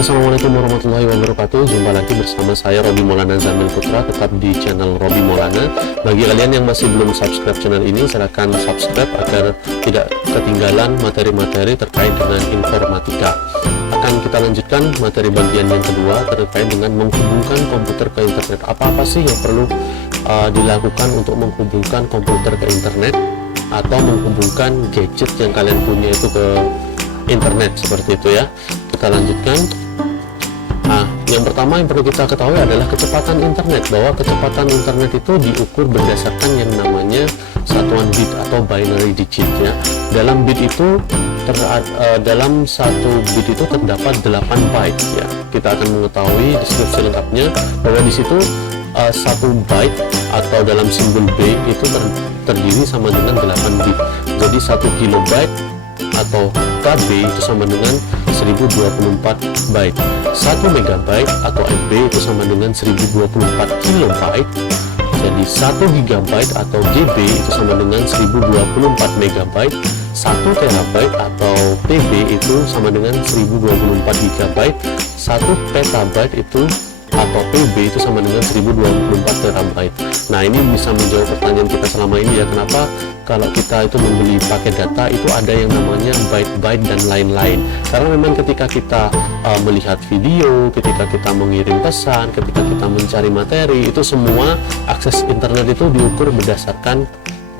Assalamualaikum warahmatullahi wabarakatuh. Jumpa lagi bersama saya Robi Maulana Zamil Putra, tetap di channel Robi Maulana. Bagi kalian yang masih belum subscribe channel ini, silakan subscribe agar tidak ketinggalan materi-materi terkait dengan informatika. Akan kita lanjutkan materi bagian yang kedua terkait dengan menghubungkan komputer ke internet. Apa-apa sih yang perlu dilakukan untuk menghubungkan komputer ke internet atau menghubungkan gadget yang kalian punya itu ke internet, seperti itu ya. Kita lanjutkan. Nah, yang pertama yang perlu kita ketahui adalah kecepatan internet, bahwa kecepatan internet itu diukur berdasarkan yang namanya satuan bit atau binary digit ya. Dalam bit itu dalam satu bit itu terdapat 8 byte ya. Kita akan mengetahui deskripsi lengkapnya bahwa di situ 1 byte atau dalam simbol B itu terdiri sama dengan 8 bit. Jadi 1 kilobyte atau KB itu sama dengan 1024 byte. 1 megabyte atau MB itu sama dengan 1024 kilobyte. Jadi 1 gigabyte atau GB itu sama dengan 1024 megabyte. 1 terabyte atau TB itu sama dengan 1024 gigabyte. 1 petabyte itu atau PB itu sama dengan 1024 terabyte. Nah, ini bisa menjawab pertanyaan kita selama ini ya, kenapa kalau kita itu membeli paket data itu ada yang namanya byte-byte dan lain-lain. Karena memang ketika kita melihat video, ketika kita mengirim pesan, ketika kita mencari materi, itu semua akses internet itu diukur berdasarkan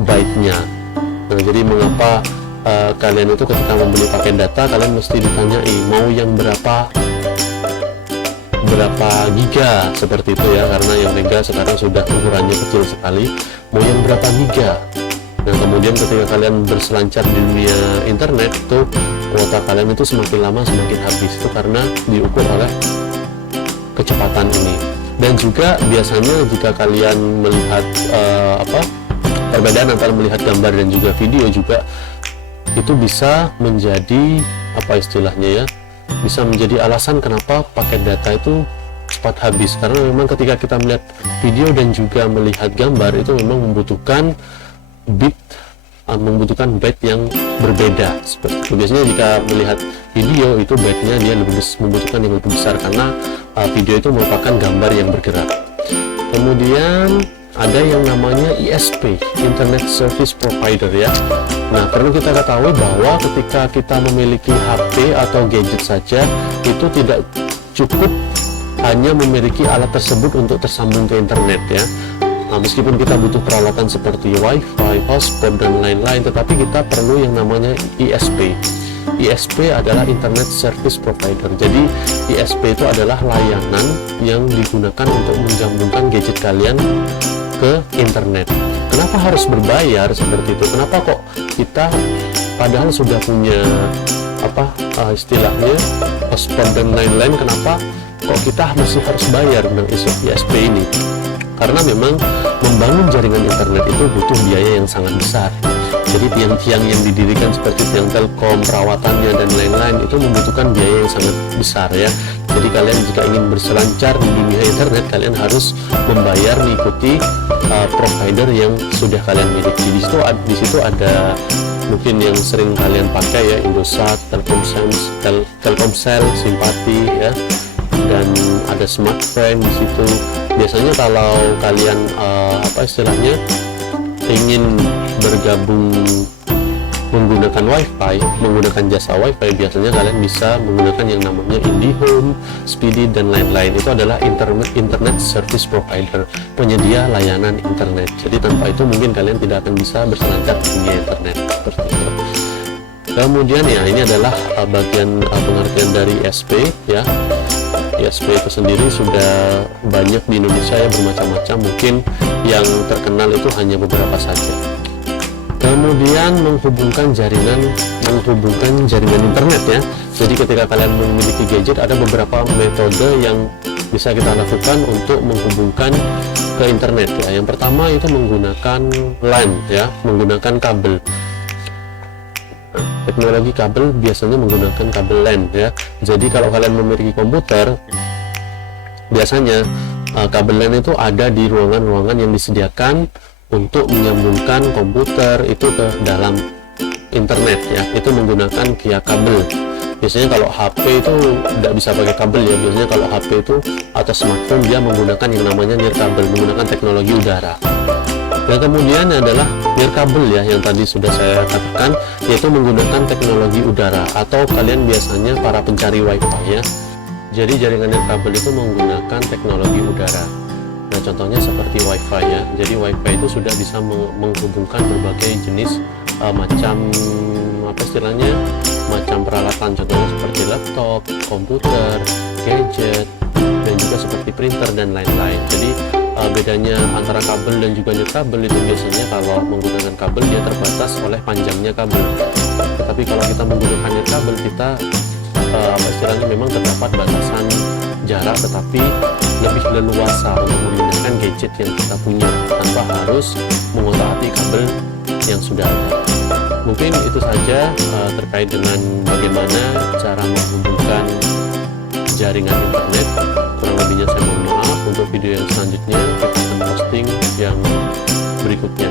byte-nya. Nah, jadi mengapa kalian itu ketika membeli paket data, kalian mesti ditanyai mau yang berapa giga, seperti itu ya, karena yang mega sekarang sudah ukurannya kecil sekali. Mau yang berapa giga. Nah, kemudian ketika kalian berselancar di dunia internet, itu kuota kalian itu semakin lama semakin habis, itu karena diukur oleh kecepatan ini. Dan juga biasanya jika kalian melihat perbedaan antara melihat gambar dan juga video juga, itu bisa menjadi istilahnya ya, bisa menjadi alasan kenapa paket data itu cepat habis, karena memang ketika kita melihat video dan juga melihat gambar itu memang membutuhkan byte yang berbeda, seperti itu. Biasanya jika melihat video itu byte-nya dia membutuhkan yang lebih besar, karena video itu merupakan gambar yang bergerak. Kemudian ada yang namanya ISP, Internet Service Provider ya. Nah, perlu kita ketahui bahwa ketika kita memiliki HP atau gadget saja, itu tidak cukup hanya memiliki alat tersebut untuk tersambung ke internet ya. Nah, meskipun kita butuh peralatan seperti WiFi, hotspot dan lain-lain, tetapi kita perlu yang namanya ISP. ISP adalah Internet Service Provider. Jadi ISP itu adalah layanan yang digunakan untuk menjambungkan gadget kalian ke internet. Kenapa harus berbayar seperti itu? Kenapa kok kita padahal sudah punya istilahnya hotspot dan lain-lain, kenapa kok kita masih harus bayar dengan ISP ini? Karena memang membangun jaringan internet itu butuh biaya yang sangat besar. Jadi tiang-tiang yang didirikan seperti tiang telkom, perawatannya dan lain-lain itu membutuhkan biaya yang sangat besar ya. Jadi kalian jika ingin berselancar di dunia internet, kalian harus membayar mengikuti provider yang sudah kalian miliki. Di situ ada mungkin yang sering kalian pakai ya, Indosat, Telkomsel, Simpati ya, dan ada Smartfren di situ. Biasanya kalau kalian istilahnya ingin bergabung menggunakan WiFi, menggunakan jasa WiFi, biasanya kalian bisa menggunakan yang namanya IndiHome, Speedy dan lain-lain. Itu adalah Internet Service Provider, penyedia layanan internet. Jadi tanpa itu mungkin kalian tidak akan bisa berselancar di dunia internet, seperti itu. Kemudian ya, ini adalah bagian pengertian dari ISP ya. ISP itu sendiri sudah banyak di Indonesia ya, bermacam-macam, mungkin yang terkenal itu hanya beberapa saja. Kemudian menghubungkan jaringan internet ya. Jadi ketika kalian memiliki gadget, ada beberapa metode yang bisa kita lakukan untuk menghubungkan ke internet ya. Yang pertama itu menggunakan LAN ya, menggunakan kabel. Teknologi kabel biasanya menggunakan kabel LAN ya. Jadi kalau kalian memiliki komputer, biasanya kabel LAN itu ada di ruangan-ruangan yang disediakan untuk menyambungkan komputer itu ke dalam internet ya. Itu menggunakan via kabel. Biasanya kalau HP itu tidak bisa pakai kabel ya, biasanya kalau HP itu atau smartphone dia menggunakan yang namanya nirkabel, menggunakan teknologi udara. Dan kemudian adalah nirkabel ya, yang tadi sudah saya katakan, yaitu menggunakan teknologi udara, atau kalian biasanya para pencari wifi ya. Jadi jaringan nirkabel itu menggunakan teknologi udara. Nah, contohnya seperti wifi ya. Jadi wifi itu sudah bisa menghubungkan berbagai jenis macam apa istilahnya, macam peralatan, contohnya seperti laptop, komputer, gadget, dan juga seperti printer dan lain-lain. Jadi bedanya antara kabel dan juga nirkabel itu biasanya kalau menggunakan kabel dia terbatas oleh panjangnya kabel. Tetapi kalau kita menggunakan nirkabel, kita apa istilahnya, memang terdapat batasan jarak, tetapi lebih leluasa untuk memindahkan gadget yang kita punya tanpa harus mengotak-atik kabel yang sudah ada. Mungkin itu saja terkait dengan bagaimana cara menghubungkan jaringan internet. Kurang lebihnya saya mohon maaf. Untuk video yang selanjutnya kita akan posting yang berikutnya.